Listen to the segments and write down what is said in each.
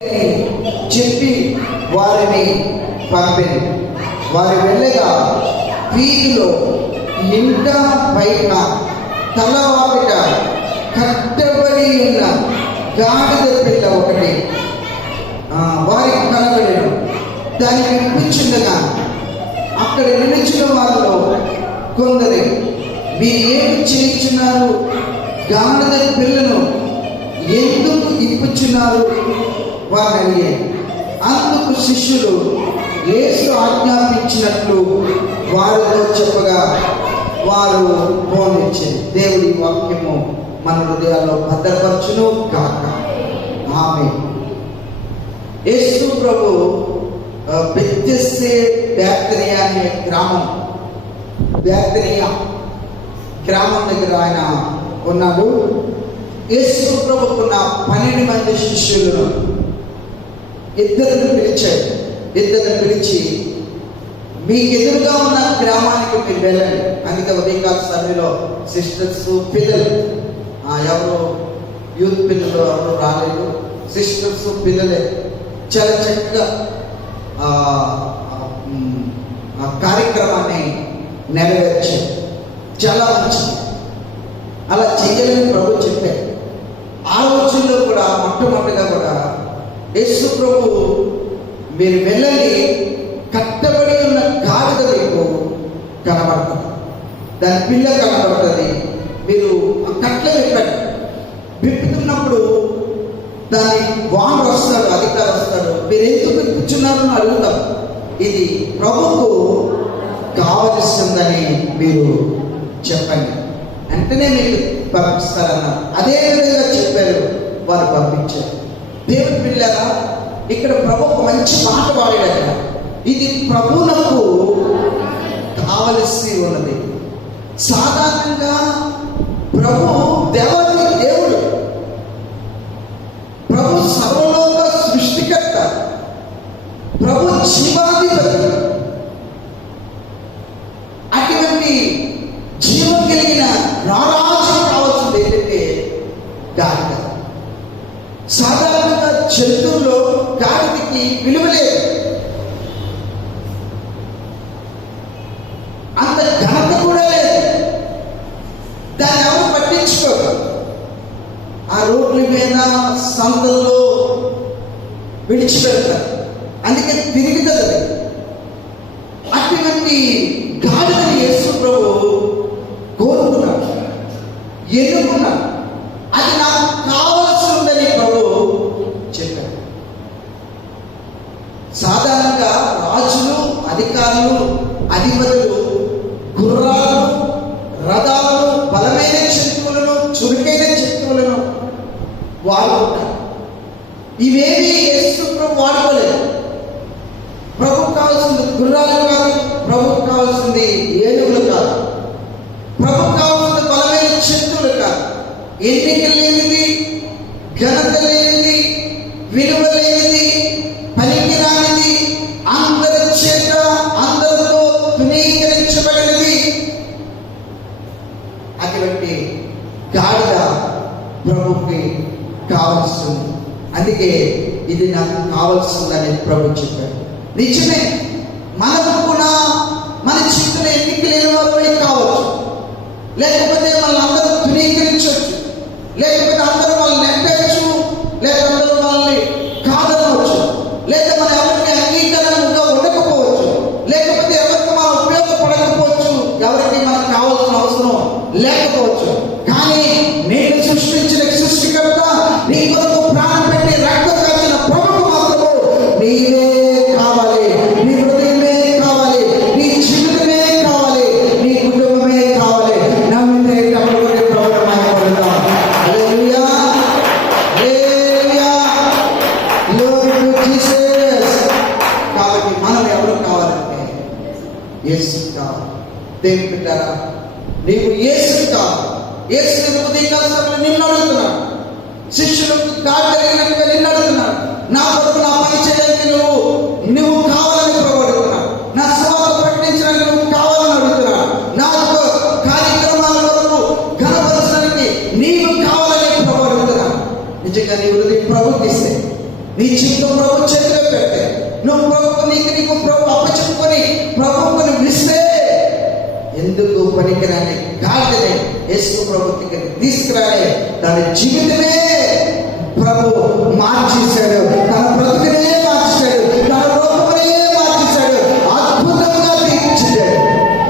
చెప్పి వారిని పంపింది. వారు వెళ్ళగా వీధిలో ఇంట బయట తలవాపిట కట్టబడి ఉన్న గాడిద పిల్ల ఒకటి వారికి కనబడెను. దాన్ని వినిపించుండగా అక్కడ నిలిచిన వారిలో కొందరు, మీరు ఏమి చేయించున్నారు? గాడిద పిల్లను ఎందుకు ఇప్పుచున్నారు? వారిని అడిగారు. అందుకు శిష్యులు యేసు ఆజ్ఞాపించినట్లు వారితో చెప్పగా వారు బోధించారు. దేవుడి వాక్యము మన హృదయాల్లో భద్రపరచును కాక. ఆమేన్. యేసు ప్రభు బెత్సెదా బేతనియా అనే బేతనియా గ్రామం దగ్గర ఆయన ఉన్నాడు. యేసు ప్రభుకున్న 12 మంది శిష్యులను ఇద్దరిని పిలిచి మీకు ఎదురుగా ఉన్న గ్రామానికి మీరు వెళ్ళండి. అందుకే ఉదయకాల సమయంలో సిస్టర్స్, పిల్లలు, ఎవరు యూత్ పిల్లలు ఎవరు రాలేదు, సిస్టర్స్ పిల్లలే చాలా చక్కగా కార్యక్రమాన్ని నెరవేర్చారు. చాలా మంచిది. అలా చేయాలని ప్రభు చెప్పారు. ఆ రోజుల్లో కూడా మొట్టమొదటిగా కూడా యేసు ప్రభు మీరు వెళ్ళండి, కట్టబడి ఉన్న గాడిద మీకు కనబడుతుంది, దాని పిల్ల కనబడుతుంది, మీరు ఆ కట్ల విప్పండి. విప్పుతున్నప్పుడు దాని వాడు వస్తాడు, అధికారి వస్తాడు, మీరు ఎందుకు విప్పుచున్నారు అని అడుగుతాం. ఇది ప్రభుకు కావలసిందని మీరు చెప్పండి, వెంటనే మీరు పంపిస్తారన్నారు. అదే విధంగా చెప్పారు, వారు పంపించారు. దేవుని పిల్లరా, ఇక్కడ ప్రభు ఒక మంచి మాట వాడాడు. ఇది ప్రభువునకు కావలసి ఉన్నది. సాధారణంగా ప్రభు దేవుడు, ప్రభు సర్వలోక సృష్టికర్త, ప్రభు జీవాధిపతి. అటువంటి జీవం కలిగిన రారాజు కావాల్సింది ఏంటంటే గాడిద. సాధారణంగా జంతువుల్లో గాడిదకి విలువ లేదు, అంత ఘనత కూడా లేదు, దాన్ని ఎవరు పట్టించుకోరు. ఆ రోడ్ల మీద సంతల్లో విడిచిపెడతారు, అందుకే తిరుగుతుంది. అటువంటి గాడిదని యేసు ప్రభు కోరుకున్నాడు, ఎన్నుకున్నాడు. అది నాకు కావలసి ఉందని ప్రభు చెప్పాడు. సాధారణంగా రాజులు, అధికారులు, అధిపతులు గుర్రాలు, రథాలను, బలమైన జంతువులను, చురుకైన జంతువులను వాడుకుంటారు. ఇవేమీ యేసు ప్రభు వాడుకోలేదు. ప్రభుకు కావాల్సింది గుర్రాలు కాదు, ప్రభుకు కావాల్సింది ఏనుగులు కాదు, ప్రభుకు కావాల్సింది బలమైన జంతువులు కాదు. ఎన్నిక లేనిది, ఘనత లేనిది, విలువ లేనిది, పనికిరానిది, అందరి చేత అందరితో తునీకరించబడినది అటువంటి గాడిద ప్రభుకి కావలసింది. అందుకే ఇది నాకు కావాల్సిందని ప్రభు చెప్పాడు. నిజమే, మనకు కూడా మన జీవితంలో ఎన్నిక లేని వారు కావచ్చు, లేకపోతే మనల్ని అందరూ తునీకరించవచ్చు, లేకపోతే అందరూ మనల్ని నెట్టవచ్చు, లేక అందరూ మనల్ని కాదనవచ్చు, లేక మన ఎవరికి అంగీకారంగా ఉండకపోవచ్చు, లేకపోతే ఎవరికి మనం ఉపయోగపడకపోవచ్చు, ఎవరికి మనకు కావాల్సిన అవసరం లేకపోవచ్చు. కానీ నేను సృష్టించిన సృష్టికర్త, నీ కొరకు ప్రాణం పెట్టి రక్తం కాచిన ప్రభువు మాత్రము నీవే కావాలి, నీ హృదయమే కావాలి, నీ జీవితమే కావాలి, నీ కుటుంబమే కావాలి. నమ్మితే తప్పకుండా ప్రభువు మహిమపడతాం. హల్లెలూయా, హల్లెలూయా, గ్లోరీ టు జీసస్. కాబట్టి మనం ఎవరు కావాలంటే యేసు కావాలి. దేవుని బిడ్డలారా, నీవు యేసు కావాలి. యేసు ఉదయకాల సమయంలో నిన్ను అడుగుతున్నాడు, శిష్యులకు గాడి కలిగినట్టుగా నిన్ను అడుగుతున్నాడు. నా కొరకు నా పని చేయడానికి నువ్వు కావాలని ప్రభు అడుగుతున్నాడు. నా సువార్త ప్రకటించడానికి నువ్వు కావాలని అడుగుతున్నాడు. నా కార్యక్రమాల వరకు ఘనపరచడానికి నీవు కావాలని ప్రభు అడుగుతున్నాడు. నిజంగా నీ హృదయం ప్రభుకి ఇస్తే, నీ జీవితం ప్రభు చేతిలో పెడితే నువ్వు ప్రభుకు నీకు ప్రభు అప్పచెప్పుకొని ప్రభువుకు నువ్వు ఇస్తే ఎందుకు పనికిరాని గాడిదని యేసు ప్రభు దగ్గరికి తీసుకురాలే దాని జీవితమే ప్రభు మార్చేశాడు, తన బ్రతుకునే మార్చేశాడు, తన రూపమునే మార్చేశాడు, అద్భుతంగా తీర్చిశాడు.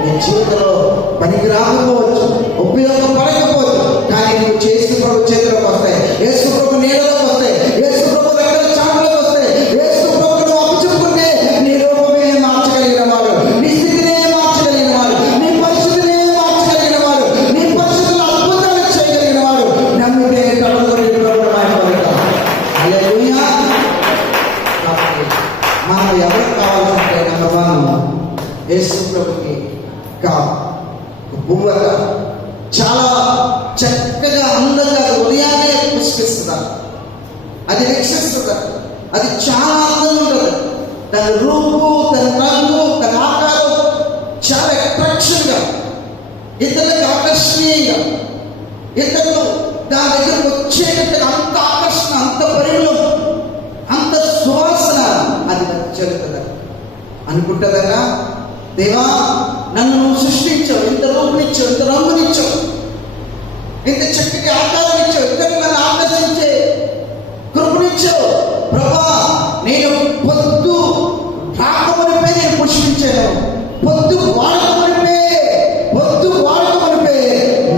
నీ జీవితంలో పనికి రాకపోవచ్చు, ఉపయోగపడకపోవచ్చు, కానీ నువ్వు చేసు ప్రభు చేతిలోకి వస్తాయి, యేసు ప్రభు నీళ్ళలోకి వస్తాయి, యేసు ప్రభు రెక్కల చాటులోకి వస్తాయి, యేసు ప్రభు నువ్వు అప్పచెప్పుకుంటే నీ రూపమే మార్చగలిగిన వాడు, నీ స్థితినే మార్చగలిగిన వాడు, నీ పరిస్థితినే మార్చగలిగిన వాడు, నీ పరిస్థితులు అద్భుతాలు చేయగలిగిన వాడు. నమ్మితే కడుగుని ప్రభు మాయపడతాం. హల్లెలూయా. కాబట్టి మనం ఎవరు కావాలంటే నెంబర్ 1 యేసు ప్రభుకి కావాలి. పువ్వుగా చాలా చక్కగా అందంగా ఉదయాన్నే పుష్పిస్తుందా, అది వికసిస్తుందా, అది చాలా అందంగా ఉంటుంది. దాని రూపు, దాని రంగు, దాని ఆకారం చాలా అట్రాక్షన్గా, ఇతరులకు ఆకర్షణీయంగా, ఇతరులు దాని దగ్గరకు వచ్చేటట్టుగా అంత ఆకర్షణ, అంత పరిమళం, అంత సువాసన అది చెల్లుతుందా అనుకుంటుందన్నా. దేవా, నన్ను నువ్వు సృష్టించావు, ఇంత రూపునిచ్చావు, ఇంత రంగునిచ్చావు, ఇంత చక్కటి ఆకారం ఇచ్చావు, ఇద్దరు నన్ను ఆకర్షించే కృపనిచ్చావు. ప్రభా, నేను పొద్దు రాకమునిపై నేను పుష్పించాను, పొద్దు వాడకమునిపై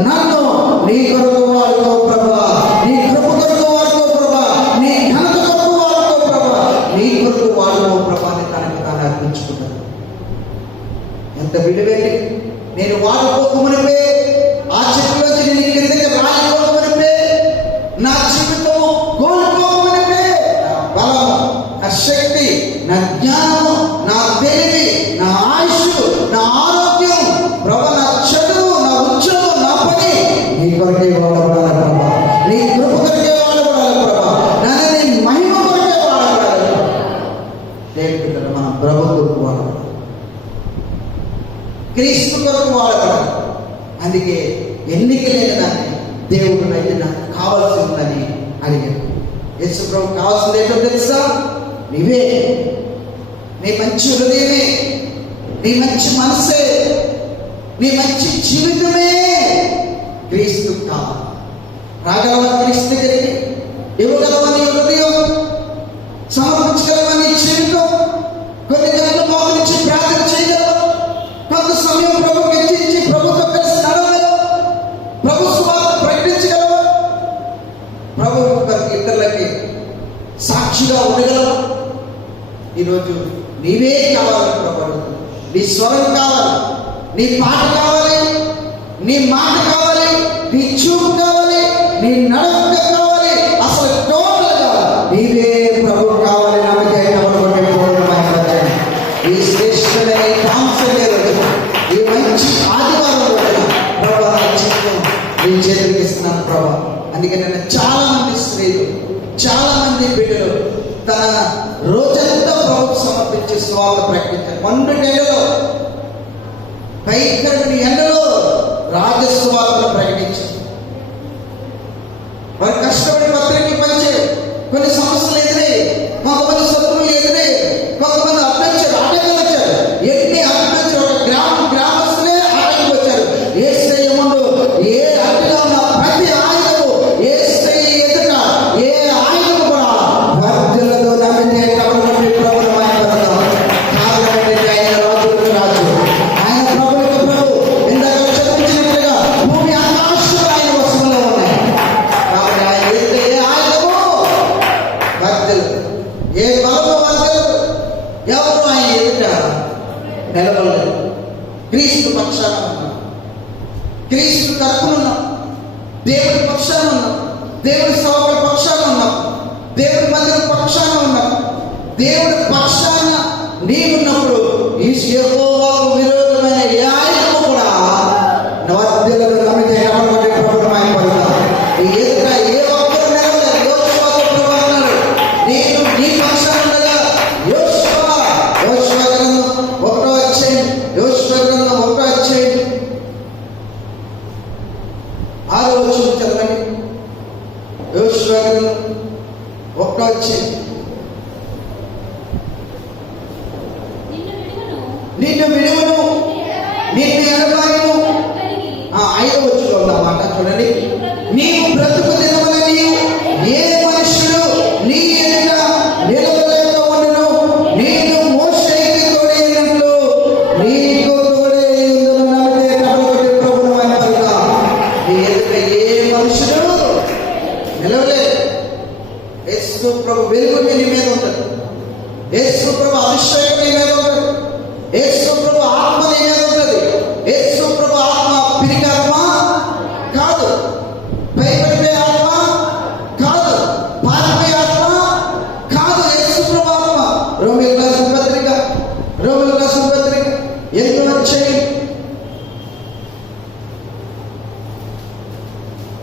నన్ను నీ కొరకు వాడుకో ప్రభా, నీ కృప కొరకు వాడుకో ప్రభా, నీ ఘనత కొరకు వాడుకో ప్రభా, నీ కొరకు వాడుకో ప్రభా అని తనకు తాను అర్పించుకుంటాను. ఎంత విలువేంటి, నేను వాడుకోకమునిపే, ఆ చెట్టులోంచి నేను కిందకి రాలిపోకమునిపే, నా జీవితము కోల్పోకమునిపే, నా బలము, నా శక్తి, నా జ్ఞానము, నా తెలివి, నా ఆయుష్, నా ఆరోగ్యం, ప్రభు, నా చదువు, నా ఉద్యోగం, నా పని నీ కొరకే వాడబడాలి ప్రభా, నీ కృప కొరకే వాడబడాలి ప్రభా, నన్ను నీ మహిమ కొరకే వాడబడాలి. దేవుడు మనం ప్రభు కొరకు వాడబడాలి, క్రీస్తు కొరకు వాడబడాలి. అందుకే ఎన్నిక లేని దాన్ని దేవుడు అయితే నాకు కావాల్సి ఉందని అడిగాడు. యేసు ప్రభు కావాల్సింది ఏంటో తెలుసా? నీవే, నీ మంచి హృదయమే, నీ మంచి మనసే, నీ మంచి జీవితమే క్రీస్తు కావాలి. రాగలవా క్రీస్తు దగ్గరికి? ఇవ్వగలవా నీ హృదయం? సమర్పించగలవా నీ జీవితం? కొన్ని గంటలు మోకరించి ప్రార్థన చేయగలవా? కొంత సమయం ప్రభు వెచ్చించి ప్రభుతో కలిసి నడవగలవా? ప్రభు సువార్త ప్రకటించగలవా? ప్రభు ఇతరులకి సాక్షిగా ఉండగలవా? ఈరోజు నీవే కావాలి ప్రభు, నీ స్వరం కావాలి, నీ పాట కావాలి, నీ మాట కావాలి, నీ చూపు కావాలి, నీ నడక కావాలి, అసలు టోటల్గా నీవే ప్రభు కావాలి. నమ్మకం ఈ శ్రేష్టమైన ఈ మంచి ఆదివారం రోజున ప్రభా నీ చేతులకు ఇస్తున్నాను ప్రభా. అందుకని నేను చాలా మంది స్త్రీలు, చాలా మంది బిడ్డలు తన రోజంతా ప్రభు సమర్పించి స్వార్థ ప్రకటించారు. 1 నెలలో భయంకరమైన ఎండలో రాజస్వార్థను ప్రకటించారు. వారు కష్టపడి పత్రికలు పంచారు. కొన్ని సమస్యలు ఎదురే, కొంతమంది శత్రువులు ఎదురే, కొంతమంది అడ్డంచారు, ఆటంకాలు వచ్చారు. ఎన్ని అడ్డంచారు, ఒక గ్రామస్తులే ఆటంకి వచ్చారు. యేసయ్య ముందు ఏ అడ్డుగా ఉన్న ప్రతి ఆయుధము యేసయ్య ఎదుట ఏ ఆయుధము కూడా వర్ధలతో నమ్మితే కబడి ప్రభుత్వం మాయపడతాం. కారణం ఆయన రాజులకు రాజు, ఆయన ప్రభులకు ప్రభు. ఇందాక చదివించినట్లుగా భూమి ఆకాశాలు ఆయన వశంలో ఉన్నాయి. కాబట్టి ఆయన ఎదుట ఏ ఆయుధము వర్ధలు, ఏ బలము వర్ధలు, ఎవరు ఆయన ఎదుట నిలబడలేదు. క్రీస్తు పక్షాన ఉన్నాం, క్రీస్తు తరపున ఉన్నాం, దేవుడి పక్షాన ఉన్నాం, దేవుడి సేవకుల పక్షాన ఉన్నాం, దేవుడి మందిరం పక్షాన ఉన్నాం. దేవుడి పక్షాన నీవున్నప్పుడు ఈ యెహోవాకు విరోధమైన ఏ ఆయుధము కూడా నవద్యలను నమ్మితే కబడి ప్రభుత్వం అయిపోతాం. ఈ ఎదుట ఏ ఒక్కరు నిలవలేదు. యోషువతో ప్రభు అన్నాడు, నేను నీ పక్షాన ఉండగా. యోషువ గ్రంథం 1వ అధ్యాయం, యోషువ గ్రంథం 1వ అధ్యాయం 6వ వచనం చదవండి. యోషువ గ్రంథం 1వ అధ్యాయం మీద ఉంటుంది. యేసు ప్రభు అభిషేకం నీ మీద ఉంటుంది. యేసు ప్రభు ఆత్మ నీ మీద ఉంటుంది. యేసు ప్రభు ఆత్మ పిరికి ఆత్మ కాదు, భయపడిపోయే ఆత్మ కాదు, పారిపోయే ఆత్మ కాదు. యేసు ప్రభు ఆత్మ. రోమీయులకు రాసిన పత్రిక 8వ అధ్యాయం,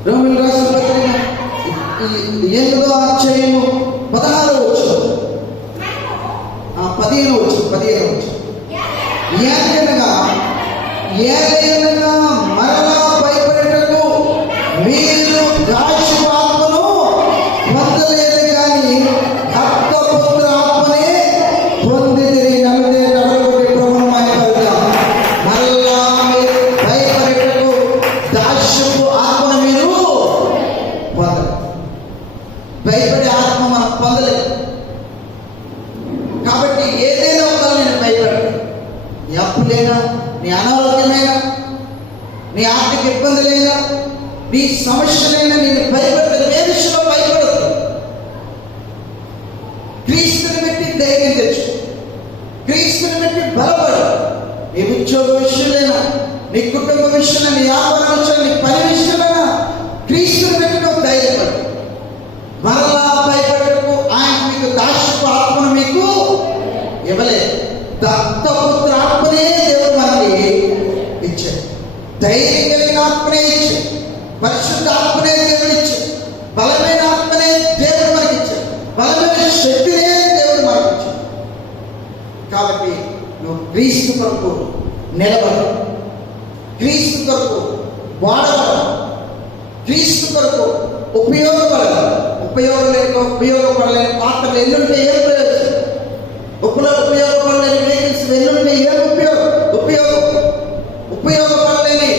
రోమీయులకు రాసిన పత్రిక 8వ అధ్యాయము 16వ వచనం, 15వ వచనం. ఏలయనగా మరలా భయపడేటకు మీరు దాశివాత్మను పొందలేదు కానీ దత్తపుత్ర ఆత్మనే పొందితిరి. నమ్మితే నమ్మకొట్టి ప్రభువుని మహిమపరచుదాం. మరలా మీరు భయపడేటకు దాస్యపు ఆత్మను మీరు పొందలేదు. భయపడే ఆత్మ మనం పొందలేదు. కాబట్టి ఏదైనా ఉందా నేను భయపడను. నీ అప్పులైనా, నీ అనారోగ్యమైనా, నీ ఆర్థిక ఇబ్బందులైనా, నీ సమస్యలైనా నేను భయపడతాను. ఏ విషయంలో భయపడదు. క్రీస్తుని బట్టి ధైర్యం తెచ్చు, క్రీస్తుని బట్టి బలపడు. నీ ఉద్యోగ విషయంలో, నీ కుటుంబ విషయంలో, నీ వ్యాపార విషయంలో, నీ పని విషయంలో క్రీస్తుని బట్టి నువ్వు ధైర్యపడు. మరలా భయపడకు. ఆయన మీకు దాస్యపు ఆత్మను మీకు ఇవ్వలేదు. దత్తపుత్ర ఆత్మనే దేవుడు మనకి ఇచ్చాడు. ధైర్యం కలిగిన ఆత్మనే ఇచ్చాడు. పరిశుద్ధ ఆత్మనే దేవుడు ఇచ్చాడు. బలమైన ఆత్మనే దేవుడు మనకి ఇచ్చాడు. బలమైన శక్తినే దేవుడు మనకి ఇచ్చాడు. కాబట్టి నువ్వు క్రీస్తు కొరకు నిలబడు, క్రీస్తు కొరకు వాడబడు, క్రీస్తు కొరకు ఉపయోగపడలేని పాత్రలు ఎన్నుంటే ఏం ప్రయోజనం? ఉపయోగపడలేని వెహికల్స్ ఎన్నుంటే ఏం ఉపయోగపడలేని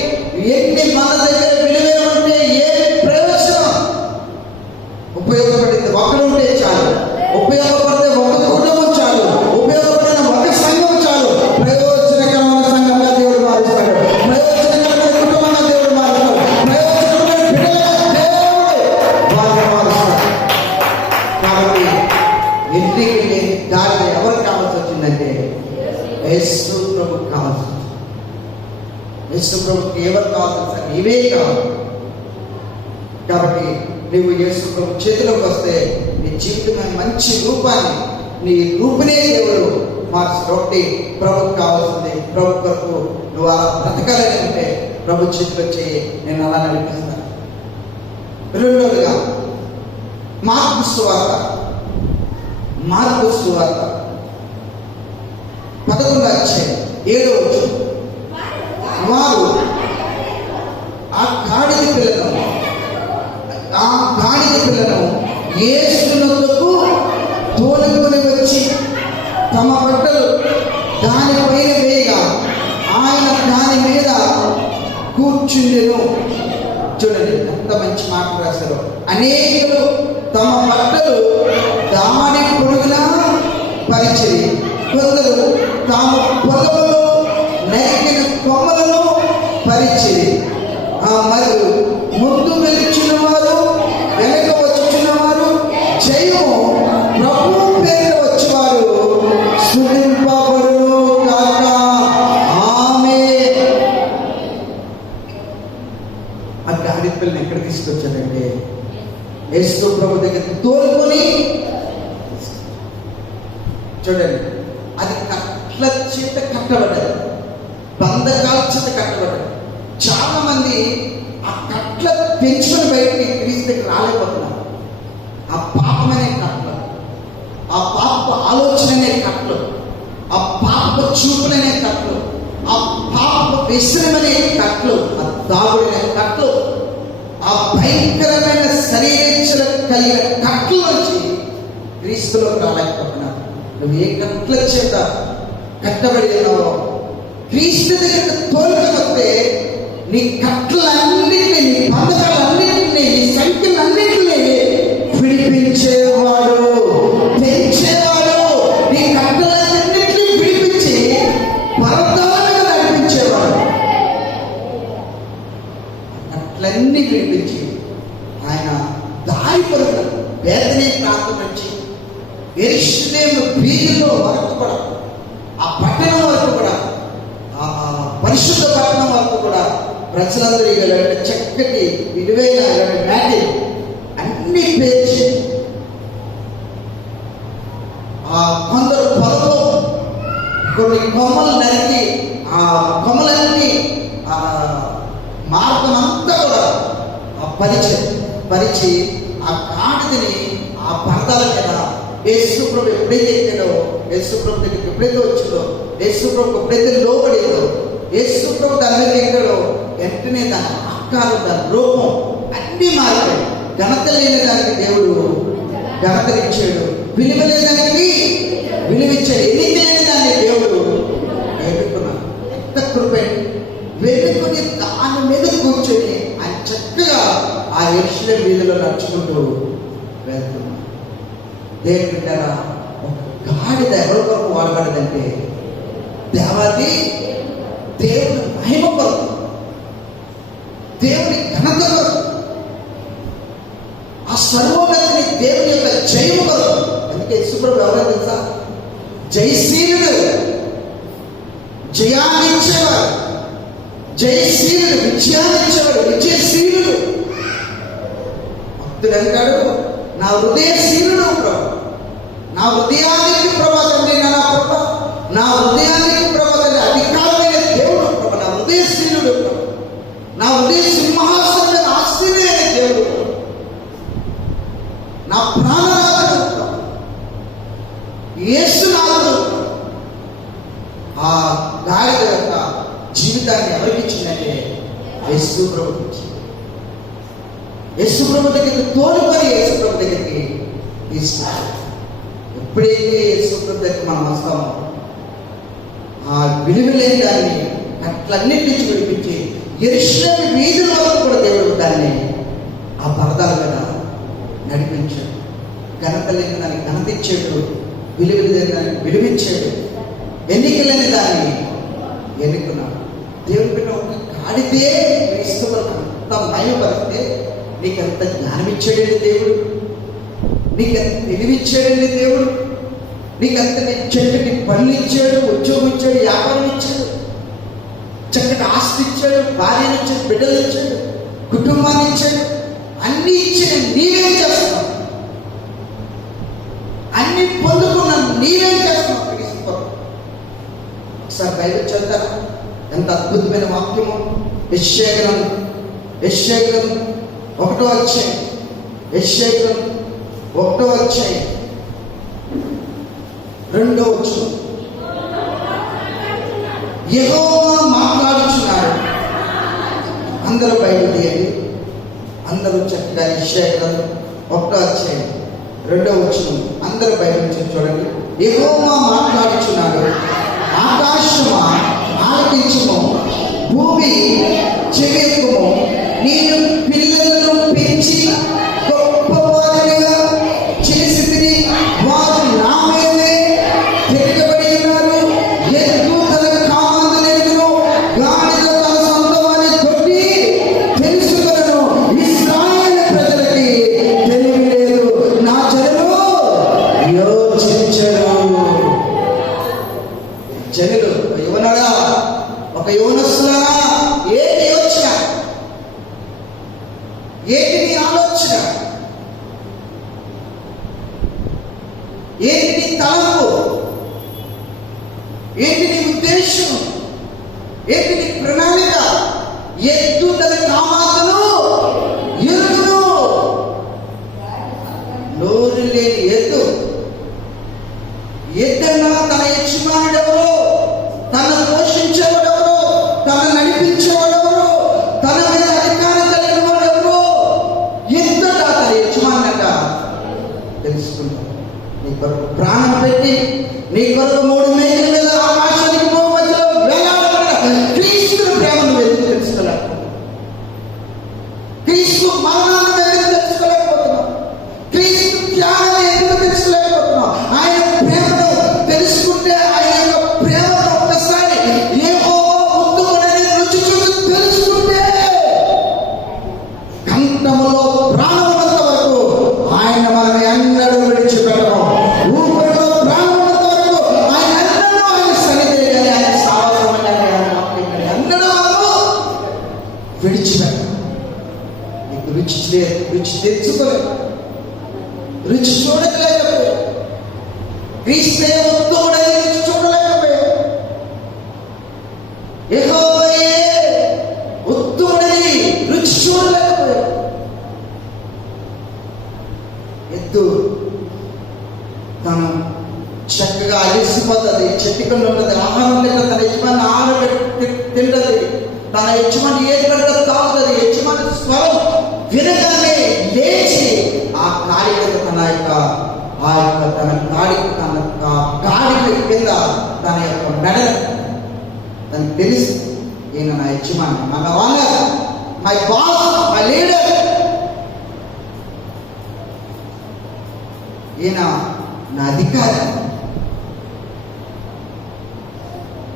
ఎన్ని మన దగ్గర విలువైన ఉంటే ఏం ప్రయోజనం? ఉపయోగపడింది ఒకడుంటే చాలు, ఉపయోగపడితే ఒక కుటుంబం చాలు, ఉపయోగపడిన ఒక సంఘం చాలు. ప్రయోజనకరమైన సంఘంగా దేవుడు మారుస్తాడు. ప్రయోజనకరమైన కుటుంబంగా దేవుడు మారుస్తాడు. ప్రయోజనకరమైన బిడ్డలుగా దేవుడు మారుస్తాడు. కాబట్టి ఇంటికి దారి ఎవరు కావాల్సి వచ్చిందంటే యేసు ప్రభు కావాల్సి వచ్చింది. యేసు ప్రభుకి ఎవరు కావాల్సి ఇవే కావాలి. కాబట్టి నువ్వు యేసు ప్రభు చేతిలోకి వస్తే నీ జీవితమైన మంచి రూపాన్ని, నీ రూపునే దేవుడు మార్చుతాడు. ఒకటి ప్రభుకు కావాల్సింది. ప్రభు కొరకు నువ్వు బ్రతకాలని ఉంటే ప్రభు చేతిలో చేయి, నేను అలా నడిపిస్తాను. రెండోదిగా మార్కు సువార్త 11వ అధ్యాయం 7వ వచనం. వారు ఆ గాడిద పిల్లను యేసునొద్దకు తోలుకొని వచ్చి తమ బట్టలు దానిపైన వేయగా ఆయన దాని మీద కూర్చుండెను. చూడండి ఎంత మంచి మాట రాశారు. అనేకులు తమ బట్టలు దాని పొడుగునా పరిచిరి. కొందరు తాము పొలములో నరికిన కొమ్మలను పరిచిరి. మరియు ముందు వెలుచున్న వారు, వెనక వచ్చుచున్న వారు, జయము ప్రభు పేరు వచ్చేవారు స్తుతింపబడును గాక. ఆమేన్. ఆ గాడిద పిల్లని ఎక్కడ తీసుకొచ్చాడంటే యేసు ప్రభు దగ్గర తోలుకొని. చూడండి, అది కట్ల చేత కట్టబడ్డది, బంధకాల చేత కట్టబడ్డది. చాలా మంది ఆ కట్ల పెంచుకొని బయటికి క్రీస్తు దగ్గర రాలేకపోతున్నారు. ఆ పాపమనే కట్లు, ఆ పాప ఆలోచననే కట్లు, ఆ పాప చూపులనే కట్లు, ఆ పాప వ్యసనమనే కట్లు, ఆ దాగుడనే కట్లు, ఆ భయంకరమైన శరీరేచ్ఛలు కలిగిన కట్లు నుంచి క్రీస్తులో రాలేకపోతున్నారు. నువ్వు ఏ కట్ల చేత కట్టబడి ఉన్నావో క్రీస్తు దగ్గర తోలుకొని వస్తే నీ కట్లన్నింటినీ, నీ బంధకాలన్నింటినీ, నీ సంఖ్యలన్నింటినీ విడిపించేవాడు, పెంచేవాడు. నీ కట్లన్నింటినీ విడిపించి పరదాలుగా నడిపించేవాడు. కట్లన్నీ విడిపించి ఆయన దారి పరుగు వేదనే ప్రాంతం నుంచి యెరూషలేము వీధిలో వరకు కూడా, ఆ పట్టణం వరకు కూడా, ఆ పరిశుద్ధ పట్టణం వరకు కూడా ప్రజలందరూ ఇలాంటి చక్కటి విలువైన ఇలాంటి మ్యాటి అన్ని పేర్చి, కొందరు పొలంలో కొన్ని కొమ్మలు నరికి ఆ కొమ్మలన్నీ మార్గం అంతా కూడా పరిచి ఆ గాడిదని ఆ పరదాల మీద యేసు ప్రభు ఎప్పుడైతే ఎక్కాడో, యేసు ప్రభు దగ్గరికి ఎప్పుడైతే వచ్చిందో, యేసు ప్రభు ఎప్పుడైతే లోబడిందో, యేసు ప్రభు దాని మీద ఎక్కాడో వెంటనే దాని ఆకారం, దాని రూపం అన్నీ మారిపోయాయి. ఘనత లేని దానికి దేవుడు ఘనతనిచ్చాడు, విలువ లేదానికి విలువిచ్చాడు, ఎన్నిక లేని దాన్ని దేవుడు వేడుకున్నాడు. ఎంత కృప! వేడుకొని దాని మీద కూర్చొని ఆయన చక్కగా ఆ యెరూషలేము వీధిలో నడుచుకుంటూ వెళ్తున్నాడు. దేవుని బిడ్డలారా, ఒక గాడిద ఎవరి కొరకు వాడబడదంటే దేవాది దేవుని మహిమ కొరకు, దేవుని ఘనత కొరకు, ఆ సర్వోన్నతిని దేవుని యొక్క జయము కొరకు. అందుకే యేసుప్రభు ఎవరో తెలుసా? జయశీలుడు, జయాన్ని ఇచ్చేవాడు, జయశీలుడు, విజయాన్ని ఇచ్చేవాడు, విజయశీలుడు. భక్తుడు అంటాడు, నా హృదయశీలుడు ప్రభు, నా హృదయానికి ప్రభా తండ్రి, నా ప్రభా, నా హృదయానికి ప్రభా తండ్రి, అధికారమైన దేవుడు ప్రభు, నా హృదయశీలుడు ప్రభు, నా హృదయ సింహాసనం మీద ఆశ్చర్యమైన దేవుడు, నా ప్రాణనాథుడు ప్రభు, యేసునాథుడు. ఆ గాడిద యొక్క జీవితాన్ని ఎవరికి ఇచ్చిందంటే యేసు ప్రభుకి ఇచ్చింది. యేసు ప్రభు దగ్గరికి తోలుకొని యేసు ప్రభు దగ్గరికి తీసుకున్నాడు. ఎప్పుడైతే యేసు ప్రభు దగ్గర మనం వస్తామో ఆ విలువలేని దాన్ని అట్లన్నిటి నుంచి విడిపించి యెరూషలేము వీధుల వరకు కూడా దేవుడు దాన్ని ఆ పరదాల మీద నడిపించాడు. ఘనత లేని దాన్ని ఘనత ఇచ్చాడు, విలువ లేని దాన్ని విలువించాడు, ఎన్నిక లేని దాన్ని ఎన్నుకున్నాడు. దేవుని బిడ్డ ఒక గాడితే క్రీస్తువులకు అంత మహిమపరిస్తే నీకెంత జ్ఞానం ఇచ్చాడండి దేవుడు, నీకెంత తెలివిచ్చాడండి దేవుడు, నీకెంత చక్కటి పనులు ఇచ్చాడు, ఉద్యోగం ఇచ్చాడు, వ్యాపారం ఇచ్చాడు, చక్కటి ఆస్తి ఇచ్చాడు, భార్యను ఇచ్చాడు, బిడ్డలు ఇచ్చాడు, కుటుంబాన్ని ఇచ్చాడు. అన్ని ఇచ్చిన నీవేం చేస్తున్నావు? అన్ని పొందుకున్న నీవేం చేస్తున్నావు? ఒకసారి బైబిల్ చదువుతారా? ఎంత అద్భుతమైన వాక్యము! యెషయా గ్రంథం 1వ అధ్యాయం, యెషయా గ్రంథం 1వ అధ్యాయం 2వ వచనం. యెహోవా మాట్లాడుచున్నాడు. అందరూ బైబిల్ తీయండి, అందరూ చక్కగా యెషయా గ్రంథం 1వ అధ్యాయం 2వ వచనం అందరూ బైబిల్ చూడండి. యెహోవా మాట్లాడుచున్నాడు, ఆకాశమా ఆలకించుము, భూమి చెవియెక్కుము, నేను పిల్లలను పెంచి గొప్పవారిగా చేసి తిని వారు నా మీదే తిరగబడి ఉన్నారు. ఎద్దు తన కామందులెందును, గాడిద తన సొంత వారిని కొట్టి తెలుసుకొనెను. ఇశ్రాయేలు ప్రజలకి తెలివి లేదు, నా జనులు యోచించరు. జనులు యువనడా, ఒక యువనస్తులారా, ఏంటి యోచన? ఏంటి నీ ఆలోచన? ఏంటి నీ తలంపు? ఏంటి నీ ఉద్దేశం? ఏంటి నీ ప్రణాళిక? ఎద్దు తన కామాతను ఎరుగును. నోరు లేని ఎద్దు, ఎద్దన్నా తన యజమానుడెవరో, తన పోషించేవాడెవరో, తన నడిపించేవాడెవరో, తన మీద అధికారం కలిగిన వాడెవరో, ఎంతటా తన యజమానుట తెలుసుకుంటాడు. నీ కొరకు ప్రాణం పెట్టి, నీ కొరకు 3 మేకల మీద ఆకాశానికి భూమి మధ్యలో వేలాడబడిన క్రీస్తు ప్రేమను వెతికి తెలుసుకోలేకపోతున్నాం. క్రీస్తు మరణాన్ని ఎందుకు తెలుసుకోలేకపోతున్నాం? క్రీస్తు త్యాగాన్ని ఎందుకు తెలుసుకోలేకపోతున్నాం? ఆయన ప్రేమను తెలుసుకుంటే, ఆయన యొక్క ప్రేమను ఒక్కసారి యెహోవా ఉత్తముడని రుచి చూసి తెలుసుకుంటే, కంఠములో ప్రాణం ఉన్నంత వరకు ఆయన మనల్ని ఎన్నడూ విడిచిపెట్టము. ఊపిరి క్రీస్తే ఉత్తముడని రుచి చూడలేకపోయావు. యెహోవాయే ఉత్తముడని రుచి చూడలేకపోయావు. ఎద్దు తను చక్కగా అలిసిపోతుంది, చెట్టుకొని ఉంటుంది, ఆహారం తింటుంది, తన యజమాని ఆహారం తింటది, తన యజమాని ఏది పెడితే తాగుతుంది. యజమాని స్వరం వినగానే లేచి ఆ కాడిక తన యొక్క గాడిక కింద తన యొక్క మెడలు తనకు తెలుసు, ఈయన నా యజమాని, మన owner, my boss, my leader, ఈయన నా అధికారి.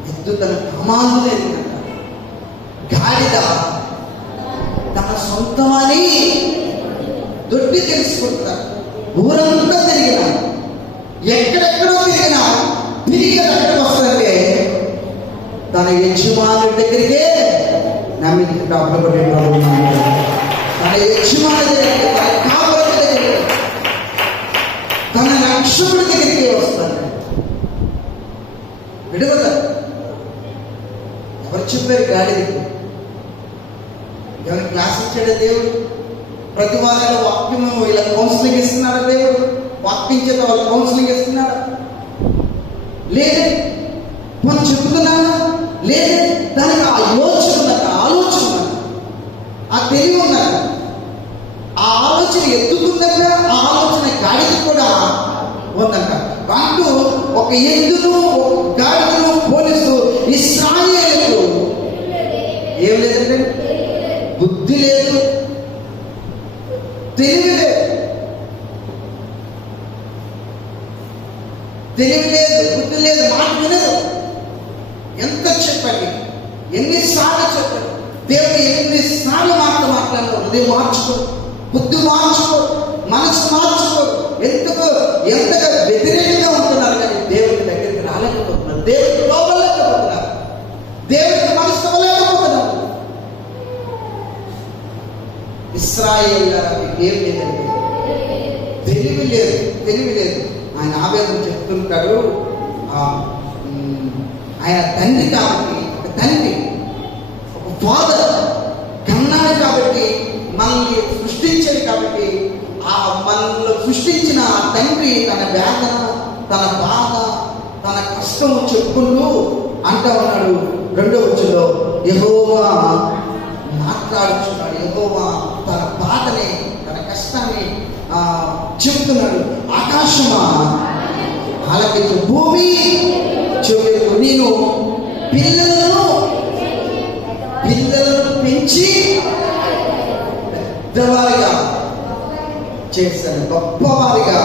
ఎద్దు తన ప్రమాదం ఎదిగినట్ట, గాడిద తన సొంతమని దొడ్డి తెలుసుకుంటారు. ఊరంతా తిరిగిన, ఎక్కడెక్కడో తిరిగినా తిరిగి ఎక్కడికి వస్తుందంటే తన యజమాని దగ్గరికే నమ్మికి డబ్బులు కొట్టేవాడు. తన యజమాని దగ్గరికి, తన కాపురం దగ్గరికి, తన రక్షకుడి దగ్గరికి వస్తాడు. విడుదల ఎవరు చెప్పారు? గాడిదకి ఎవరికి క్లాస్ ఇచ్చాడు దేవుడు? ప్రతి వారంలో వాక్యం ఇలా కౌన్సిలింగ్ ఇస్తున్నాడు దేవుడు? వాక్యం చేత వాళ్ళు కౌన్సిలింగ్ ఇస్తున్నాడు? లేదు. మనం చెబుతున్నాడా? లేదు. దానికి ఆ యోచన ఉన్నట్టు, ఆలోచన ఉన్నట్టు, ఆ తెలివి ఉన్నట్టు, ఆ ఆలోచన ఎత్తుకుందట, ఆ ఆలోచన గాడికి కూడా ఉందంట. అంటూ ఒక ఎద్దును ఒక గాడిదను పోలిస్తూ ఇశ్రాయేలుకు ఏం లేదంటే బుద్ధి లేదు, తెలివి లేదు, తెలివి లేదు, బుద్ధి లేదు, మాట వినదు. ఎంత చెప్పండి, ఎన్నిసార్లు చెప్పండి, దేవుడు ఎన్నిసార్లు మాట్లాడారు. హృదయం మార్చుకో, బుద్ధి మార్చుకో, మనసు మార్చుకో. ఎంతగా వ్యతిరేకంగా ఉంటున్నారు కానీ దేవుడి దగ్గరికి రాలేకపోతున్నారు, దేవుడికి లోపలేకపోతున్నారు, దేవుడికి మనసు ఇవ్వలేకపోతున్నారు. ఇశ్రాయేలు ఏం లేదండి, తెలివి లేదు, తెలివి లేదు. ఆయన ఆవేదన చెప్తుంటాడు. ఆయన తండ్రి కాబట్టి, ఒక తండ్రి, ఒక ఫాదర్ కన్నాడు కాబట్టి, మనల్ని సృష్టించాడు కాబట్టి, ఆ మనల్ని సృష్టించిన ఆ తండ్రి తన వేదన, తన బాధ, తన కష్టం చెప్పుకుంటూ అంటూ ఉన్నాడు. 2వ వచనంలో యెహోవా మాట్లాడుతున్నాడు. యెహోవా తన బాధని, తన కష్టాన్ని చెప్తున్నాడు. ఆకాశమా ఆలకించు, భూమి చెవియకు, నేను పిల్లలను పెంచి పెద్దవారిగా చేస్తాను, గొప్పవారిగా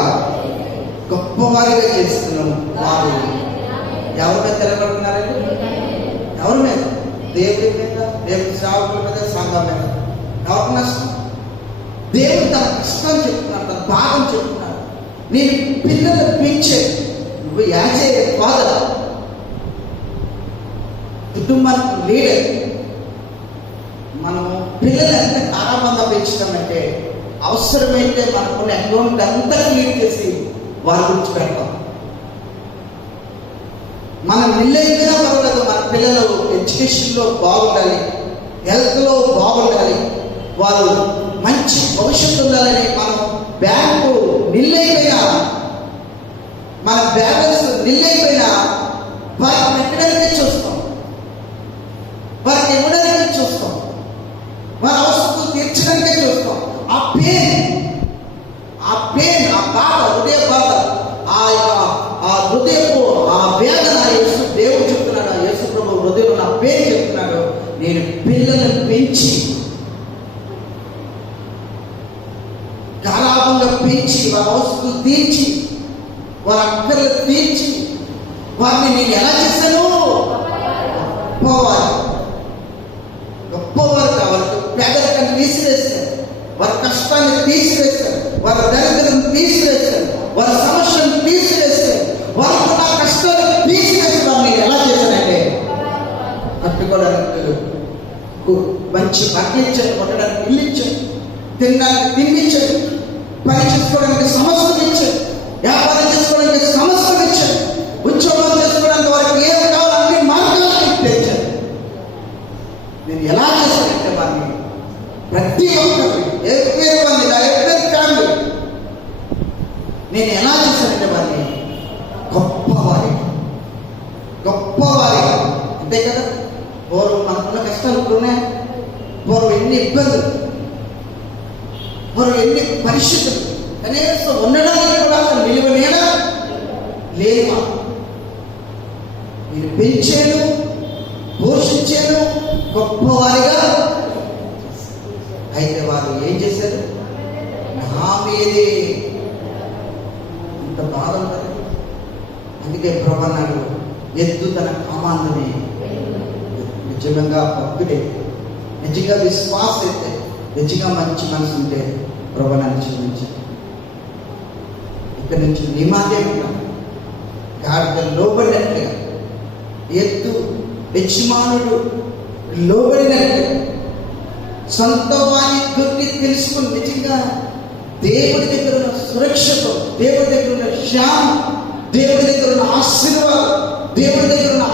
చేస్తున్నాను. వారు ఎవరి మీద తిరగబడుతున్నారండి? ఎవరి మీద? దేవుడి మీద, దేవుడి సేవకుల మీద, సంఘం మీద. ఎవరికి నష్టం? దేవుడు తన కష్టం చెప్తున్నాడు, తన బాధం చెప్తున్నాడు. నేను పిల్లలు పెంచే, నువ్వు యాజ్ ఏ ఫాదర్, కుటుంబానికి లీడర్, మనము పిల్లలు ఎంత కారాబంధం పెంచుతామంటే అవసరమైతే మనకున్న అకౌంట్ అంతా క్లియర్ చేసి వారి గురించి పెడతాం. మనం నిల్లైనా పర్వాలేదు, మన పిల్లలు ఎడ్యుకేషన్లో బాగుండాలి, హెల్త్లో బాగుండాలి, వారు మంచి భవిష్యత్తు ఉండాలని మనం బ్యాంకు నిల్లైపోయినా, మన బ్యాలెన్స్ నిల్లైపోయినా వారికి పెట్టడానికి చూస్తాం, వారికి ఇవ్వడానికి చూస్తాం, వారి అవసరం తీర్చడానికే చూస్తాం. ఆ పెయిన్, ఆ బాధ, హృదయ బాధ, ఆ హృదయపు ఆ వేదన దేవుడు చెప్తున్నాడు. ఆ యేసు ప్రభు హృదయంలో నా పేరు చెప్తున్నాడు. నేను పిల్లలను పెంచి, గారాబంగా పెంచి, వారి అవసరం తీర్చి, వారి అక్కర్లు తీర్చి, వారిని నేను ఎలా చేశాను? గొప్పవారు కావాలి. పేదరికాన్ని తీసివేస్తాను, వారి కష్టాన్ని తీసివేస్తాను, వారి దరిద్రం తీసివేస్తాను, వారి సమస్యను తీసివేస్తాను, వారికి నా కష్టాన్ని తీసివేస్తాను. నేను ఎలా చేశానంటే కట్టుకోవడానికి మంచి బట్టలు ఇచ్చాను, కొట్టడానికి ఇల్లు ఇచ్చాను, తినడానికి తిండి ఇచ్చాను, పని చేసుకోవడానికి సమస్యలు ఇచ్చాను, వ్యాపారం చేసుకోవడానికి సమస్యలు ఇచ్చాను. గొప్పవారి, అంతే కదా. పూర్వం మనకున్న కష్టాలు ఇప్పుడున్నాయి. పూర్వం ఎన్ని ఇబ్బందులు, పూర్వం ఎన్ని పరిస్థితులు, కనీసం ఉండడానికి కూడా నిలువనేలా లేవా. మీరు పెంచాను, పోషించాను, గొప్పవారిగా. అయితే వారు ఏం చేశారు? నా మీదే ఇంత బాధ ఉంటుంది. అందుకే ప్రభు అన్నాడు, ఎద్దు తన కామాందని. నిజంగా భక్తుడే, నిజంగా విశ్వాసం అయితే, నిజంగా మంచి మనసు ఉంటే ప్రభు నన్ను క్షమించాడు. ఇక్కడ నుంచి నీ మాటే ఉన్నాను. గాడిద లోబడినట్లుగా, ఎద్దు యజమానుడు లోబడినట్లుగా, సొంత వాణి దొరికి తెలుసుకుని నిజంగా దేవుడి దగ్గర ఉన్న సురక్షతో, దేవుడి దగ్గర ఉన్న క్షేమం, దేవుడి దగ్గర ఉన్న ఆశీర్వాదం, దేవుడి దగ్గర ఉన్న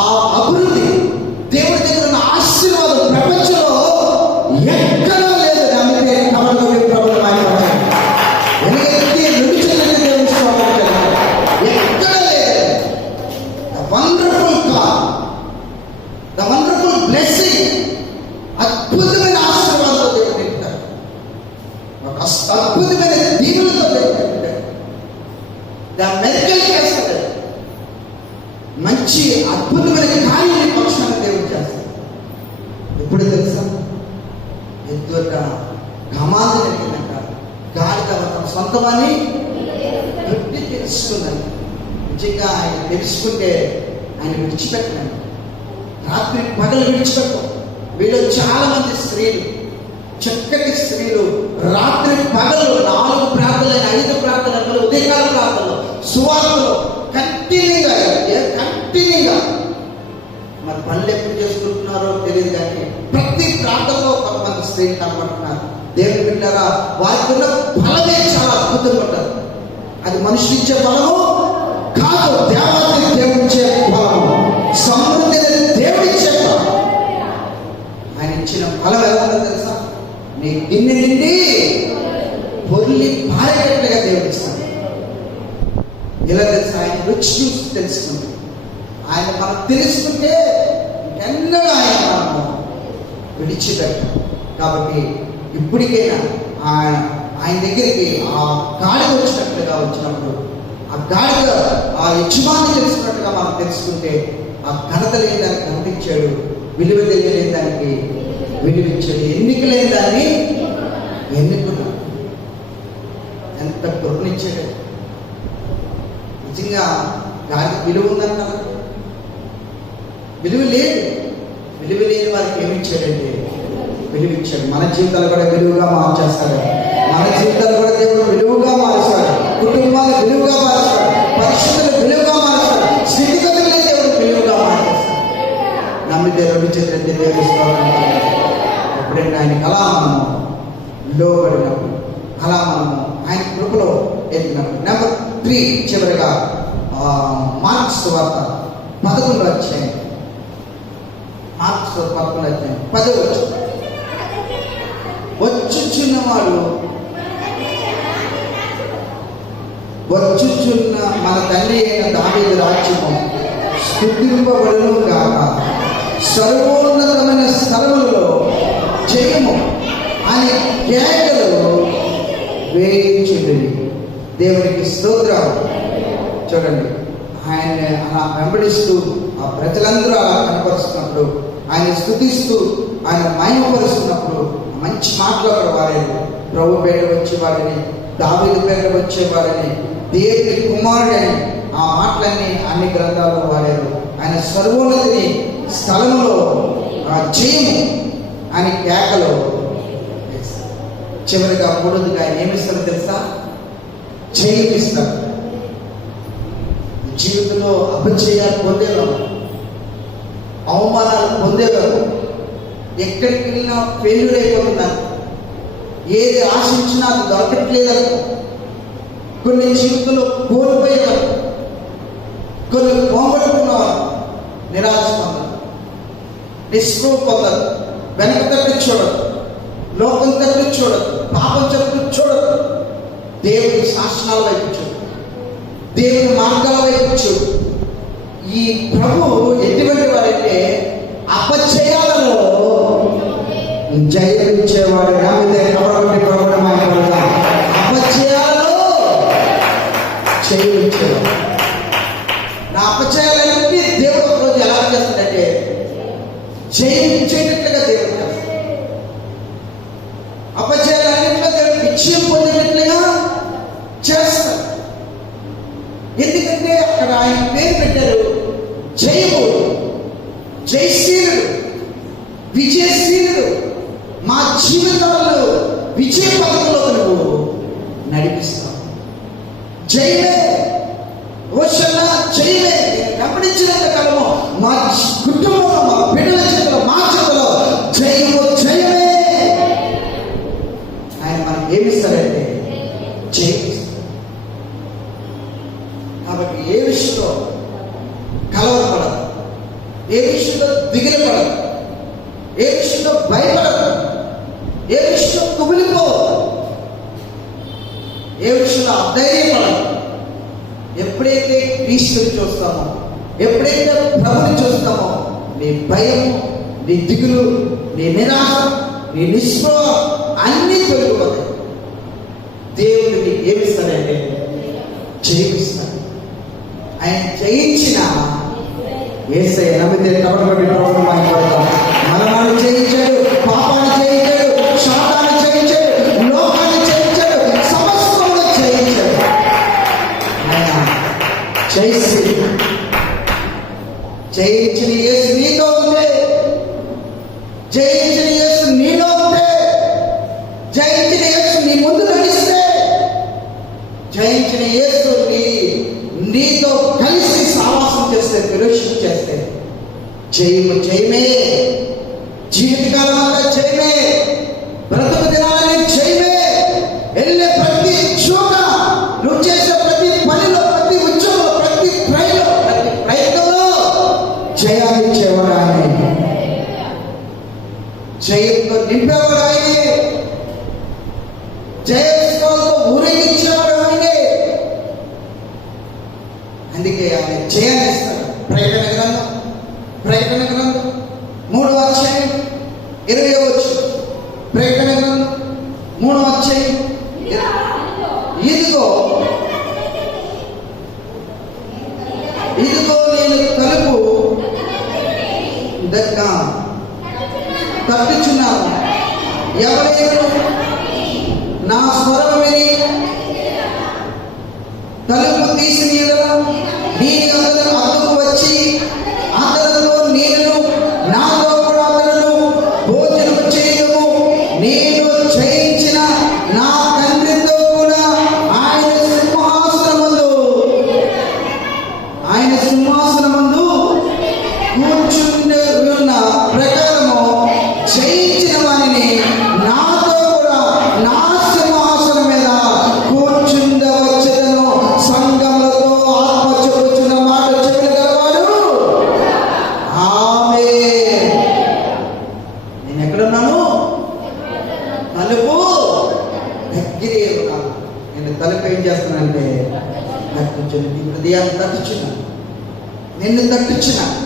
ఆ అభివృద్ధి, దేవుడి దగ్గర ఉన్న ఆశీర్వాదం ప్రపంచంలో ఎక్కడా లేదు. అందుకే కమలతో ప్రభుత్వం ఆయన ఎందుకంటే రెండు చెల్లెలు దేవుడు ఎక్కడ లేదు. The wonderful God, the wonderful blessing, అద్భుతమైన ఆశీర్వాదంతో దేవుడు తింటారు, ఒక అద్భుతమైన దీవులతో దేవుడు తింటారు. ద మెరికల్ చేస్తాడు, మంచి అద్భుతమైన కార్యాన్ని పక్షాన్ని దేవుడు చేస్తాడు. ఎప్పుడు తెలుసా? ఎద్దు గమాంది జరిగిందంట. గాడిద తన సొంతమని గట్టి తెలుసుకున్నాను. నిజంగా ఆయన తెలుసుకుంటే ఆయన విడిచిపెట్టాను. రాత్రి పగలు విడిచిపెట్టాం. వీళ్ళు చాలా మంది స్త్రీలు, చక్కటి స్త్రీలు, రాత్రి పగలు 4 ప్రార్థనలు, 5 ప్రార్థనలు, ఉదయకాల ప్రార్థనలు, సువార్తలు కంటిన్యూగా. మరి పనులు ఎప్పుడు చేసుకుంటున్నారో తెలియదు, కానీ ప్రతి ప్రాంతంలో కొంతమంది స్త్రీలు కనబడుతున్నారు. దేవుని బిడ్డలారా, వారికి ఉన్న బలమే చాలా అద్భుతంగా ఉంటారు. అది మనిషి ఇచ్చే బలము కాదు, దేవాన్ని దేవుడిచ్చే బలము, సమృద్ధి దేవుడిచ్చే బలం. ఆయన ఇచ్చిన బలం ఎలా ఉందో తెలుసా? నీ గిన్నె నిండి పొర్లి పారేటట్లుగా దేవుడిస్తాడు. ఇలా తెలుసా? ఆయన రుచి చూసి తెలుసుకుంటాం. ఆయన మనం తెలుసుకుంటే ఎన్నడూ ఆయన మనము విడిచిపెట్టాం. కాబట్టి ఇప్పటికైనా ఆయన దగ్గరికి ఆ గాడిద వచ్చినట్లుగా వచ్చినప్పుడు, ఆ గాడిద ఆ యజమాని తెలుసుకున్నట్టుగా మనం తెలుసుకుంటే, ఆ ఘనత లేని దానికి ఘనతిచ్చాడు, విలువ తెలియలేని దానికి విలువించాడు, ఎన్నిక లేని దాన్ని ఎన్నుకున్నాడు. ఎంత కృపనిచ్చాడు. నిజంగా గాడిద విలువ ఉందంటారు. విలువ లేదు. విలువ లేని వారికి ఏమిచ్చాడంటే విలువిచ్చాడు. మన జీవితాలు కూడా విలువగా మార్చేస్తాడు. మన జీవితాలు కూడా దేవుడు విలువగా మారుస్తాడు. కుటుంబాలు విలువగా మారుస్తాడు. పరిస్థితులు విలువగా మారుస్తాడు. స్థితిగతులే దేవుడు విలువగా మార్చేస్తాడు. నమ్మితే 2 చేతులు దేవుడు ఎప్పుడైనా ఆయనకి అలా మనము లోబడినప్పుడు, అలా మనము ఆయన కృపలో ఎత్తినప్పుడు. నెంబర్ 3 చివరిగా మార్క్స్ వార్త 11వ అధ్యాయం. మార్క్స్ 11వ అధ్యాయం 10వ వచనం. వచ్చుచున్నవాడు, వచ్చుచున్న మన తండ్రి అయిన దావీదు రాజ్యము స్తుతింపబడును గాక, సర్వోన్నతమైన స్థలములలో జయము అని కేకలు వేయించుండి. దేవునికి స్తోత్రం. చూడండి, ఆయన అలా వెంబడిస్తూ ఆ ప్రజలందరూ అలా కనపరుస్తున్నప్పుడు, ఆయన స్తుతిస్తూ ఆయన మహిమపరుస్తున్నప్పుడు మంచి మాటలు అక్కడ వాడేది. ప్రభు పేరు వచ్చేవాడని, దావీదు పేరు వచ్చేవాడని, దేవుని కుమారుడని ఆ మాటలన్నీ అన్ని గ్రంథాల్లో వాడారు. ఆయన సర్వోన్నతిని స్థలంలో జయము అని కేకలు. చివరిగా 3వదిగా ఆయన ఏమిస్తారో తెలుసా? జయమిస్తారు. జీవితంలో అపజయాలు పొందేవారు, అవమానాలు పొందేవారు, ఎక్కడికి వెళ్ళినా ఫెయిల్యూర్ అయిపోతున్నారు, ఏది ఆశించినా అది దొరకట్లేదని, కొన్ని జీవితంలో కోల్పోయేవారు, కొన్ని పోగొట్టుకున్నవారు, నిరాశ పొందారు, నిస్పృహ పొందారు, వెనక తట్టు చూడదు, లోకం తట్టు చూడదు, పాపం తట్టు చూడదు, దేవుని శాసనాల వైపు చూడు, దేవుని మార్గాల వైపు చూడు. ఈ ప్రభు అక్కడ ఆయన పేరు పెట్టారు జయము, జయశీలుడు, విజయశీలుడు. మా జీవితాల్లో విజయ పథకంలో నువ్వు నడిపిస్తావు. జయమే ఓషన్నా, జయమే. గమనించినంత కాలము మా కుటుంబంలో, మా బిడ్డల చేతిలో, మా చేతిలో జయము, జయమే. ఆయన మనకి ఏమిస్తారంటే జయమిస్తారు. కాబట్టి ఏ విషయంలో కలవరపడదు, ఏ విషయంలో దిగులుపడదు, ఏ విషయంలో భయపడదు, ఏ విషయంలో కుమిలిపోవద్దు, ఏ విషయంలో అధైర్యపడదు. ఎప్పుడైతే క్రీస్తుని చూస్తామో, ఎప్పుడైతే ప్రభుని చూస్తామో, నీ భయము, నీ దిగులు, నీ నిరాశ, నీ నిస్పృహ అన్నీ తొలగిపోతాయి. దేవుడు నీకు ఏమిస్తాడంటే జయిస్తాడు. ఆయన జయించిన యేసయ్య నమ్మితే కబడబడి ప్రభుత్వం మరణాన్ని జయించాడు, పాపాన్ని జయించాడు, శాపాన్ని జయించాడు, లోకాన్ని జయించాడు, సమస్తమును జయించాడు. ఆయన జయించిన యేసు నీతో ఉంటే, జయించిన యేసు నీలో ఉంటే, జయించిన యేసు నీ ముందు నడిస్తే, జయించిన యేసు నీతో కలిసి సావాసం చేస్తే, ఫెలోషిప్ చేస్తే జయము జయమే. జీవితకాలం అంతా జయమే, బ్రతుకు దినాలని జయమే. వెళ్ళే ప్రతి చోట, నువ్వు చేసే ప్రతి పనిలో, ప్రతి ఉద్యోగంలో, ప్రతి ట్రైన్లో, ప్రతి ప్రయత్నంలో జయాన్ని ఇచ్చేవాడు ఆయనే. జయంతో నింపేవాడు ఆయనే. జయోత్సవాలతో ఊరేగించేవాడు ఆయనే. అందుకే ఆయన జయాన్ని ఇస్తాడు. ప్రకటన గ్రంథం 3వ అధ్యాయం 20వ వచనం. ప్రకటన గ్రంథం 3వ అధ్యాయం, ఇదిగో నేను తలుపు తట్టుచున్నాను. ఎవరైనా నా స్వరం విని తలుపు తీసిన యెడల నేను అతనికి వచ్చి అతనితో నేను, నాతో కూడా అతను భోజనం చేయము. నేను జయించిన నా తండ్రితో కూడా ఆయన సింహాసనమందు కూర్చుండి ఉన్న ప్రకారము జయించిన వారిని నాతో కూడా నా సింహాసనం మీద కూర్చుండవచ్చును. సంఘములతో ఆత్మ చెప్పుచున్న మాట చెవులు గలవాడు ఆమేన్. నేను ఎక్కడున్నాను? తలుపు దగ్గరే ఉన్నాను. నేను తలుపు ఏం చేస్తున్నానంటే తట్టుచున్నాను. నీ హృదయాన్ని తట్టుచున్నాను, నిన్ను తట్టుచున్నాను.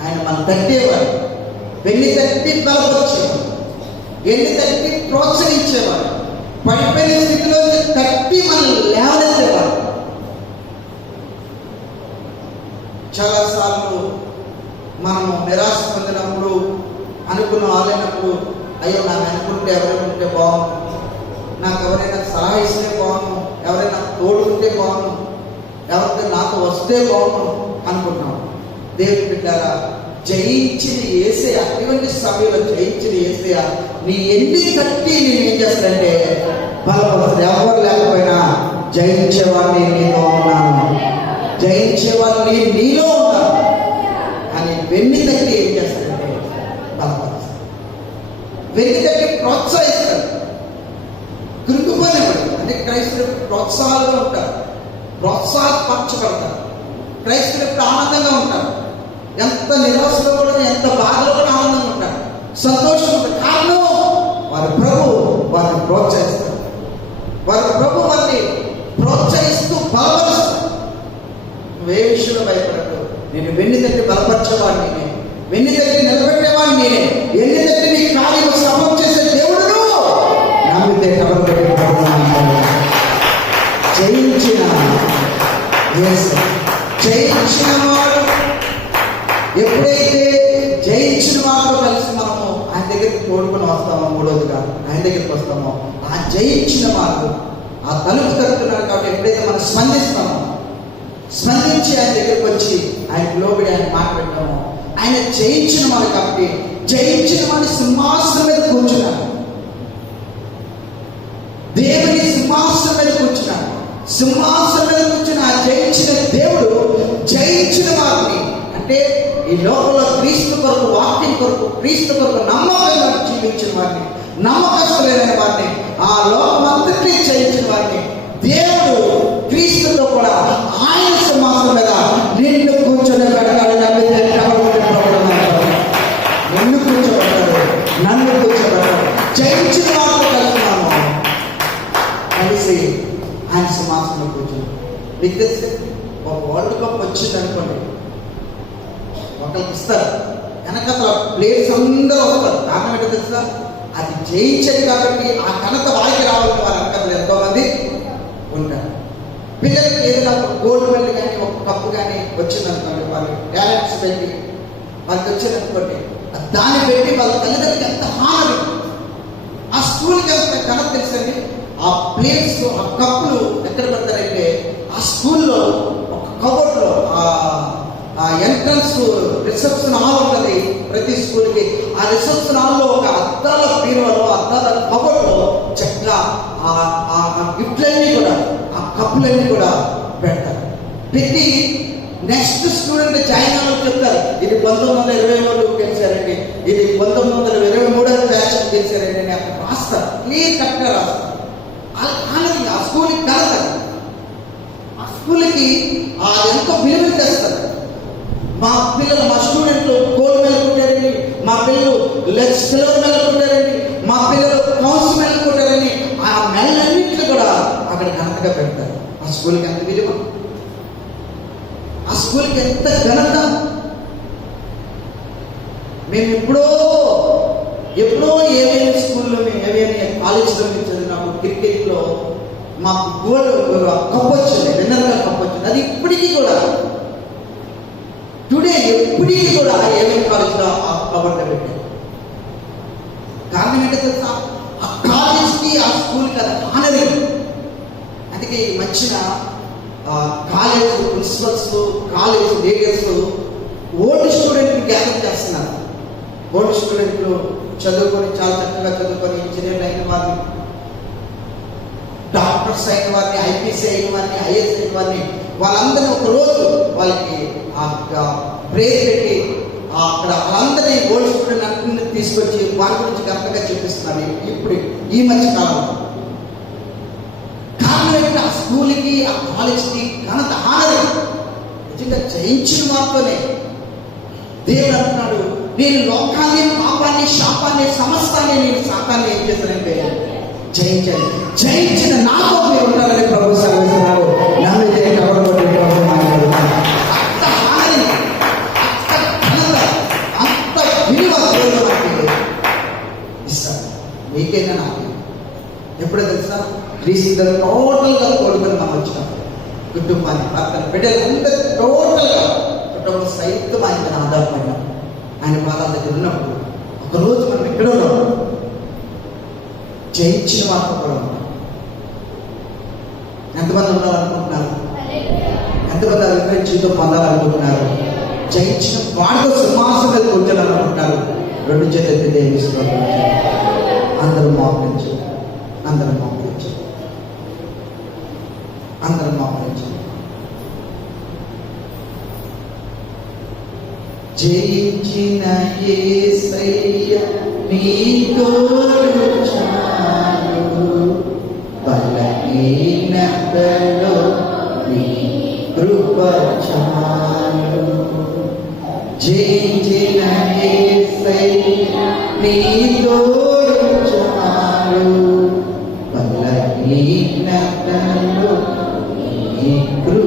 ఆయన మనం తట్టేవాడు, వెన్ను తట్టి బలపరిచేవాడు, వెన్ను తట్టి ప్రోత్సహించేవాడు, పడిపోయిన స్థితిలో తట్టి మనల్ని లేవనెత్తేవాడు. చాలాసార్లు మనము నిరాశ పొందినప్పుడు, అనుకున్న వాళ్ళైనప్పుడు, అయ్యో నాకు అనుకుంటే ఎవరైనా ఉంటే బాగుండు, నాకు ఎవరైనా సలహా ఇస్తే బాగుండు, ఎవరైనా తోడుకుంటే బాగుండు, ఎవరైతే నాతో వస్తే బాగుండు అనుకుంటున్నాం. దేవుని బిడ్డారా, జయించిన యేసయ్య, అటువంటి సమయంలో జయించిన యేసయ్య నీ ఎన్ని తట్టి నేను ఏం చేస్తాడంటే బలపరుస్తాడు. ఎవరు లేకపోయినా జయించేవాడిని నీతో ఉన్నాను, జయించేవాడిని నీలో ఉన్నాను అని వెన్ను తట్టి ఏం చేస్తాడంటే బలపరుస్తాడు, వెన్ను తట్టి ప్రోత్సహిస్తాడు. కృంగిపోయినవాడు అంటే క్రైస్తవులు ప్రోత్సాహాలుగా ఉంటారు, ప్రోత్సాహపరచబడతారు. క్రైస్తవులు ఎప్పుడు ఆనందంగా ఉంటారు. ఎంత నిరాశలో కూడా, ఎంత బాధలో కూడా ఆనందంగా ఉంటారు, సంతోషం ఉంటుంది. కారణం వారి ప్రభు వారిని ప్రోత్సహిస్తారు. వారి ప్రభు వారిని ప్రోత్సహిస్తూ బలపరుస్తారు. నువ్వే విషయంలో భయపడదు. నేను వెన్ను తట్టి బలపరచేవాడిని నేనే, వెన్ను తట్టి నిలబెట్టేవాడిని నేనే, వెన్ను తట్టి నీ కార్యం సఫలం చేసే దేవుడును నమ్మితే జయించిన జయించిన వాడు. ఎప్పుడైతే జయించిన వాడితో కలిసి మనము ఆయన దగ్గరికి తోడుకొని వస్తామో, మూడోదిగా ఆయన దగ్గరికి వస్తామో, ఆ జయించిన వాడు ఆ తలుపు తట్టున్నారు. కాబట్టి ఎప్పుడైతే మనం స్పందించి ఆయన దగ్గరికి వచ్చి ఆయన లోబడి ఆయన మాట్లాడటము, ఆయన జయించిన వాడు కాబట్టి జయించిన వాడి సింహాసనం మీద కూర్చున్నాడు. దేవుని సింహాసనం మీద కూర్చున్నాడు. సింహాసనం మీద కూర్చుని ఆ జయించిన దేవుడు జయించిన వారిని, అంటే ఈ లోకంలో క్రీస్తు కొరకు, వాక్యం కొరకు, క్రీస్తు కొరకు నమ్మకంగా జీవించిన వారిని, నమ్మకస్తులైన వారిని, ఆ లోకమంతటినీ జయించిన వారిని దేవుడు క్రీస్తుతో కూడా ఆయన సింహాసనం మీద నిన్ను కూర్చొని పెడతాడు. నిన్ను కూర్చోబెట్టాడు, నన్ను కూర్చోబెట్టాడు. జయించిన వారితో కలుస్తున్నాము, కలిసి ఆయన సింహాసనంలో కూర్చొని. మీకు తెలిసి ఒక వరల్డ్ కప్ వచ్చింది అనుకోండి, ఒకరికి ఇస్తారు, వెనకతల ప్లేయర్స్ అందరూ వస్తారు. కారణం ఏంటో తెలుసా? అది జయించేది కాబట్టి ఆ ఘనత వారికి రావాలని వారి వెనకతలు ఎంతో మంది ఉంటారు. పిల్లలకి ఏదైనా ఒక గోల్డ్ మెడల్ కానీ ఒక కప్పు కానీ వచ్చిందనుకోండి, వాళ్ళు టాలెంట్స్ పెట్టి వాళ్ళకి వచ్చిందనుకోండి, దాన్ని పెట్టి వాళ్ళ తల్లిదండ్రులకి ఎంత హానరు, ఆ స్కూల్కి ఎంత ఘనత తెలుసండి. ఆ ప్లేయర్స్ ఆ కప్పులు ఎక్కడ పెడతారంటే ఆ స్కూల్లో ఒక కబోర్డ్లో, ఆ ఎంట్రన్స్ రిసెప్షన్ హాల్ ఉంటుంది ప్రతి స్కూల్కి. ఆ రిసెప్షన్ హాల్లో ఒక అద్దాల బీరువాలో, అద్దాల కబోర్డ్లో చక్కగా ఆ గిఫ్ట్లన్నీ కూడా, ఆ కప్పులన్నీ కూడా పెడతారు. పెట్టి నెక్స్ట్ స్టూడెంట్ జాయిన్ అవ్వాలి చెప్తారు, ఇది 1920 గెలిచారండి, ఇది 1923 బ్యాచ్ గెలిచారండి అని అక్కడ రాస్తారు. క్లియర్ కట్గా రాస్తారు. ఆ స్కూల్కి కలతారు, ఆ స్కూల్కి ఎంతో విలువ తెస్తారు. మా పిల్లలు, మా స్టూడెంట్లు గోల్డ్ మెడల్ కొట్టారండి, మా పిల్లలు సిల్వర్ మెడల్ కొట్టారండి, మా పిల్లలు కౌన్స్ మెడల్ కొట్టారని ఆ మెడలన్నింటినీ కూడా అక్కడ ఘనతగా పెడతారు. ఆ స్కూల్కి ఎంత విలువ, ఆ స్కూల్కి ఎంత ఘనత. మేము ఎప్పుడో ఏవేమి స్కూల్లో, మేము ఏవేమి కాలేజీలో మేము చదివినప్పుడు క్రికెట్లో మాకు గోల్డ్ కప్ వచ్చింది, విన్నర్గా కప్ వచ్చింది. అది ఇప్పటికీ కూడా టుడే ఎప్పటికీ కూడా ఏమేమి కాలేజీలో కబడ్డీ పెట్టారు. కారణం ఏంటో తెలుసా? ఆ కాలేజ్కి, ఆ స్కూల్కి అది ఆనరింగ్. అందుకే ఈ మధ్యన college principles, college leaders old స్టూడెంట్ని గ్యాదర్ చేస్తున్నారు. ఓల్డ్ స్టూడెంట్లు చదువుకొని, చాలా చక్కగా చదువుకొని ఇంజనీర్లు అయిన వారిని, డాక్టర్స్ అయిన వారిని, ఐపీఎస్ అయిన వారిని, ఐఏఎస్ అయిన వారిని, వాళ్ళందరినీ ఒకరోజు వాళ్ళకి బ్రేక్ పెట్టి అక్కడ వాళ్ళందరినీ ఓల్డ్ స్టూడెంట్ అందరినీ తీసుకొచ్చి వారి గురించి గంటగా చెప్పిస్తున్నారు. ఇప్పుడు ఈ మధ్య కాలంలో కారణం ఏంటంటే ఆ స్కూల్కి, ఆ కాలేజ్కి ఘనత ఆనరు. నిజంగా జయించిన మాత్రమే దేవుడు అంటున్నాడు, నేను లోకాన్ని, పాపాన్ని, శాపాన్ని, సమస్తాన్ని, నేను శాపాన్ని ఏం చేశానంటే జయించాను. జయించిన నాతో మీరు ఉంటారని ప్రభు సెలవిస్తున్నాడు. నన్ను అంత హాని, అంత ఘనత, అంత విలువ దేవుడు నాకు ఇస్తాడు. మీకైనా నాకు ఎప్పుడో తెలుసా? క్రీస్తు టోటల్గా కోరుకొని మనం వచ్చినప్పుడు కుటుంబాన్ని, భర్తను, బిడ్డలు అందరూ టోటల్గా కుటుంబం సైతం ఆయన ఆధారపడినాం. ఆయన పాదాల దగ్గర ఉన్నప్పుడు ఒకరోజు మనం ఎక్కడో ఉన్నాం, జయించిన వారితో కూడా ఉన్నాం. ఎంతమంది ఉండాలనుకుంటున్నారు? ఎంతమంది అభిప్రాయ జీవితం పొందాలనుకుంటున్నారు? జయించిన వాడితో సింహాసనం మీద కూర్చోాలనుకుంటున్నారు? రెండు చేతులెత్తి దేవుని స్తోత్రం. అందరూ మోకరించి, అందరూ మోకరించి, అందరూ మోకరించి. జయించిన యేసయ్య నీ తోడు చాలు, బలహీనతలో నీ కృప చాలు. జయించిన యేసయ్య నీ తోడు చాలు, బలహీనతలో నీ కృప